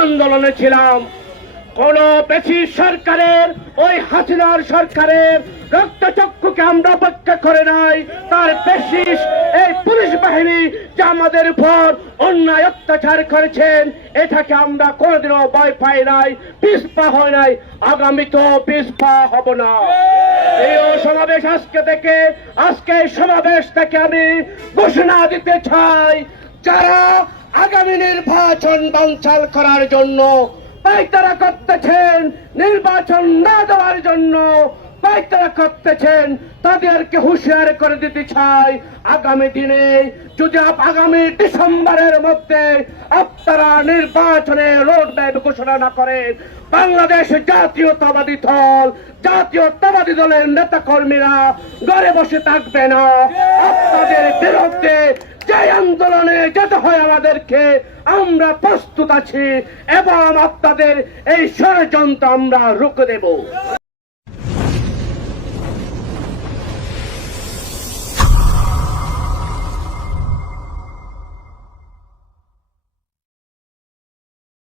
আন্দোলনে ছিলাম। কোন পেশি সরকারের, ওই হাসিনার সরকারের রক্তচক্ষুকে আমরা অপেক্ষা করে নাই। তার পেশিস, এই পুলিশ বাহিনী যে আমাদের উপর অন্যায় অত্যাচার করেছেন, এটাকে আমরা কোনোদিনও ভয় পাই নাই পিসপা হয় নাই। আগামী তো পিসপা হব না। এই সমাবেশ আজকে থেকে, আজকে সমাবেশ থেকে আমি ঘোষণা দিতে চাই, যারা আগামী নির্বাচন বানচাল করার জন্য, পাইতারা করতেছেন নির্বাচন না দেওয়ার জন্য। পাইতারা করতেছেন, তাদেরকে হুঁশিয়ার করে দিতে চাই। আগামী দিনে যদি আগামী ডিসেম্বরের মধ্যে আপনারা নির্বাচনে রোড ম্যাপ ঘোষণা না করেন, বাংলাদেশ জাতীয়তাবাদী দল, জাতীয়তাবাদী দলের নেতা কর্মীরা ঘরে বসে থাকবে না। আপনাদের আন্দোলনে যেতে হয় আমাদেরকে। আমরা প্রস্তুত আছি এবং আপনাদের এই ষড়যন্ত্র আমরা রুখে দেব।